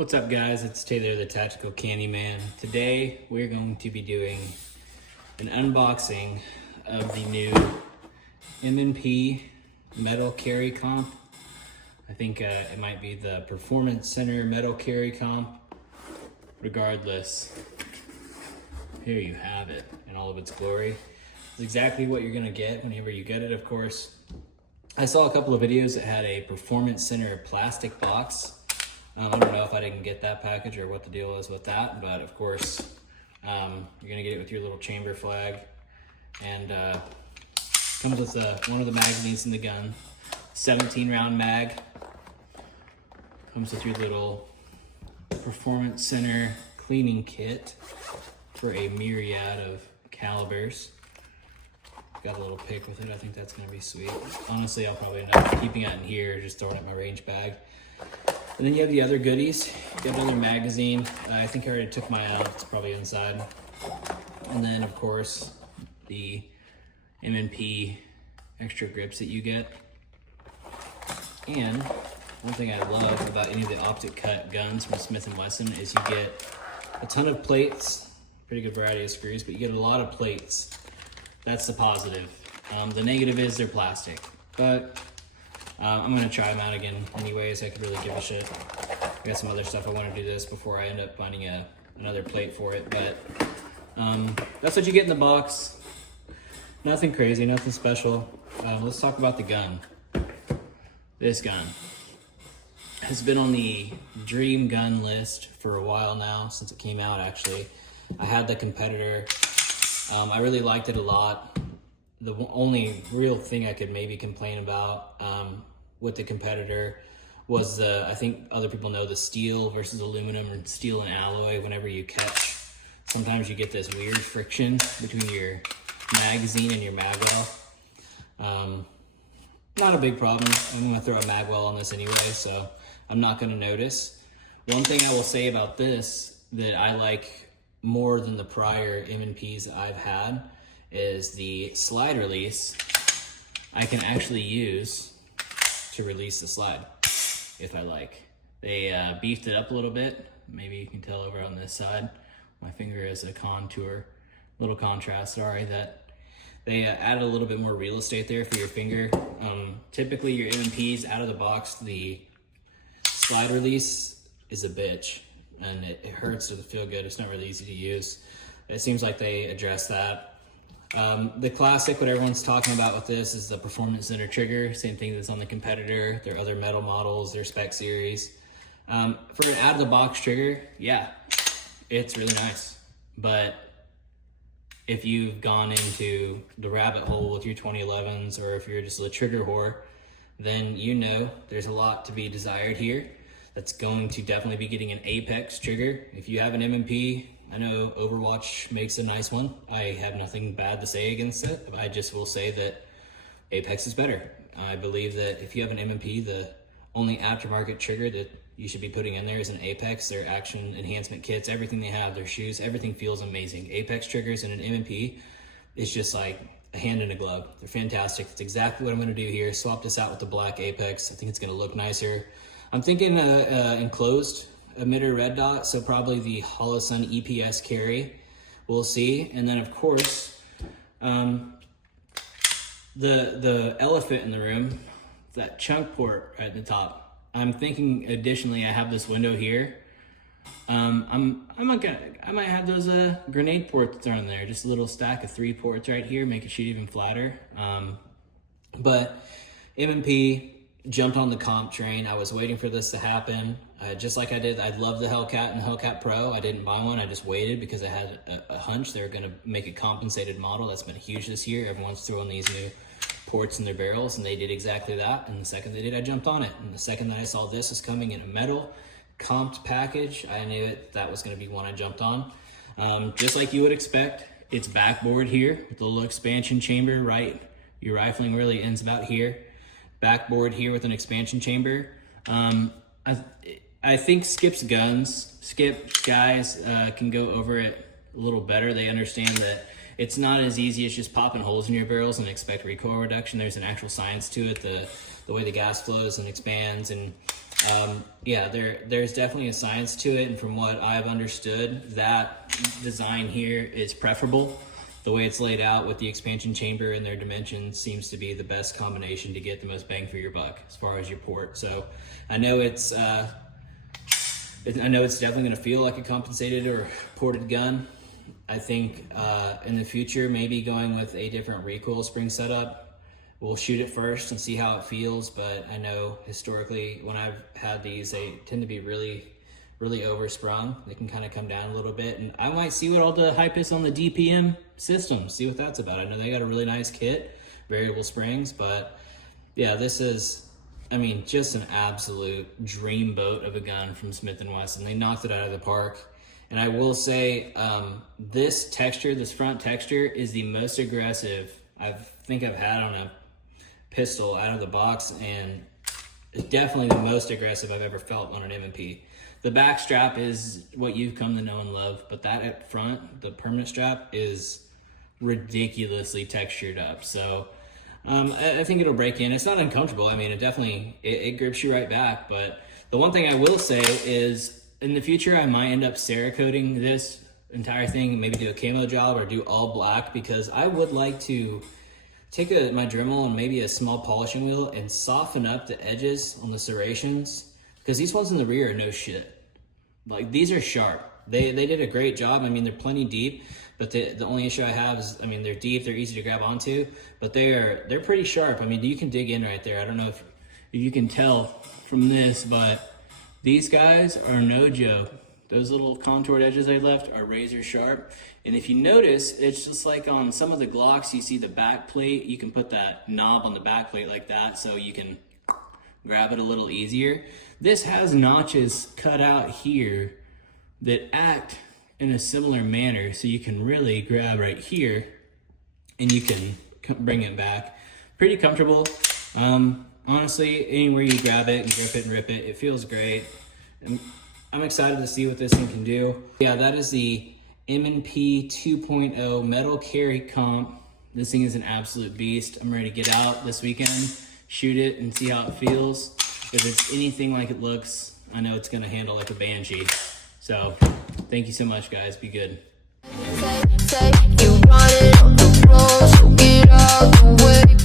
What's up, guys? It's Taylor the Tactical Candyman. Today we're going to be doing an unboxing of the new M&P metal carry comp. I think it might be the Performance Center metal carry comp. Regardless, here you have it in all of its glory. It's exactly what you're gonna get whenever you get it, of course. I saw a couple of videos that had a Performance Center plastic box. I don't know if I didn't get that package or what the deal is with that, but of course, you're gonna get it with your little chamber flag, and comes with one of the magazines in the gun, 17 round mag. Comes with your little Performance Center cleaning kit for a myriad of calibers. Got a little pick with it. I think that's gonna be sweet. Honestly, I'll probably end up keeping it in here, just throwing it in my range bag. And then you have the other goodies. You got another magazine. I think I already took mine out. It's probably inside. And then, of course, the M&P extra grips that you get. And one thing I love about any of the optic cut guns from Smith & Wesson is you get a ton of plates, pretty good variety of screws, but you get a lot of plates. That's the positive. The negative is they're plastic, but I'm gonna try them out again anyways. I could really give a shit. I got some other stuff I want to do this before I end up finding another plate for it, but that's what you get in the box. Nothing crazy, nothing special. Let's talk about the gun. This gun has been on the dream gun list for a while now, since it came out actually. I had the competitor. I really liked it a lot. The only real thing I could maybe complain about with the competitor was I think other people know the steel versus aluminum, or steel and alloy. Whenever you catch, sometimes you get this weird friction between your magazine and your magwell. Not a big problem. I'm gonna throw a magwell on this anyway, so I'm not gonna notice. One thing I will say about this that I like more than the prior M&Ps I've had is the slide release. I can actually use to release the slide if I like. They beefed it up a little bit. Maybe you can tell over on this side. My finger is a contour, little contrast, sorry, that they added a little bit more real estate there for your finger. Typically your M&Ps out of the box, the slide release is a bitch and it hurts to feel good. It's not really easy to use. It seems like they addressed that. The classic, what everyone's talking about with this, is the Performance Center trigger. Same thing that's on the competitor, their other metal models, their spec series. For an out-of-the-box trigger, yeah, it's really nice. But if you've gone into the rabbit hole with your 2011s, or if you're just a trigger whore, then you know there's a lot to be desired here. That's going to definitely be getting an Apex trigger. If you have an M&P, I know Overwatch makes a nice one. I have nothing bad to say against it. I just will say that Apex is better. I believe that if you have an M&P, the only aftermarket trigger that you should be putting in there is an Apex. Their action enhancement kits, everything they have, their shoes, everything feels amazing. Apex triggers and an M&P is just like a hand in a glove. They're fantastic. That's exactly what I'm gonna do here. Swap this out with the black Apex. I think it's gonna look nicer. I'm thinking enclosed emitter red dot, so probably the Holosun EPS carry. We'll see. And then of course, the elephant in the room, that chunk port at the top. I'm thinking additionally, I have this window here. I might have those grenade ports thrown there. Just a little stack of 3 ports right here, make it shoot even flatter. But M&P jumped on the comp train. I was waiting for this to happen. Just like I did, I love the Hellcat and the Hellcat Pro. I didn't buy one, I just waited because I had a hunch they were gonna make a compensated model. That's been huge this year. Everyone's throwing these new ports in their barrels, and they did exactly that. And the second they did, I jumped on it. And the second that I saw this is coming in a metal comped package, I knew that was gonna be one I jumped on. Just like you would expect, it's backboard here with a little expansion chamber, right? Your rifling really ends about here. Backboard here with an expansion chamber. I think Skip guys can go over it a little better. They understand that it's not as easy as just popping holes in your barrels and expect recoil reduction. There's an actual science to it, the way the gas flows and expands, and Yeah, there's definitely a science to it, and from what I've understood, that design here is preferable. The way it's laid out with the expansion chamber and their dimensions seems to be the best combination to get the most bang for your buck as far as your port. So I know it's definitely going to feel like a compensated or ported gun. I think in the future, maybe going with a different recoil spring setup. We'll shoot it first and see how it feels, but I know historically when I've had these, they tend to be really, really oversprung. They can kind of come down a little bit, and I might see what all the hype is on the DPM system, see what that's about. I know they got a really nice kit, variable springs, but yeah, this is, I mean, just an absolute dreamboat of a gun from Smith & Wesson. They knocked it out of the park. And I will say, this texture, this front texture, is the most aggressive I think I've had on a pistol out of the box, and it's definitely the most aggressive I've ever felt on an M&P. The back strap is what you've come to know and love, but that at front, the permanent strap, is ridiculously textured up. So I think it'll break in. It's not uncomfortable. I mean, it grips you right back. But the one thing I will say is, in the future, I might end up Cerakoting this entire thing, maybe do a camo job or do all black, because I would like to take my Dremel and maybe a small polishing wheel and soften up the edges on the serrations, because these ones in the rear are no shit. Like, these are sharp. They did a great job. I mean, they're plenty deep, but the only issue I have is, I mean, they're deep, they're easy to grab onto, but they're pretty sharp. I mean, you can dig in right there. I don't know if you can tell from this, but these guys are no joke. Those little contoured edges I left are razor sharp. And if you notice, it's just like on some of the Glocks, you see the back plate, you can put that knob on the back plate like that so you can grab it a little easier. This has notches cut out here that act in a similar manner, so you can really grab right here and you can bring it back. Pretty comfortable. Honestly, anywhere you grab it and grip it and rip it, it feels great. And I'm excited to see what this thing can do. Yeah, that is the M&P 2.0 metal carry comp. This thing is an absolute beast. I'm ready to get out this weekend, shoot it, and see how it feels. If it's anything like it looks, I know it's gonna handle like a Banshee. So, thank you so much, guys. Be good. Say you running on the road, so get out the way.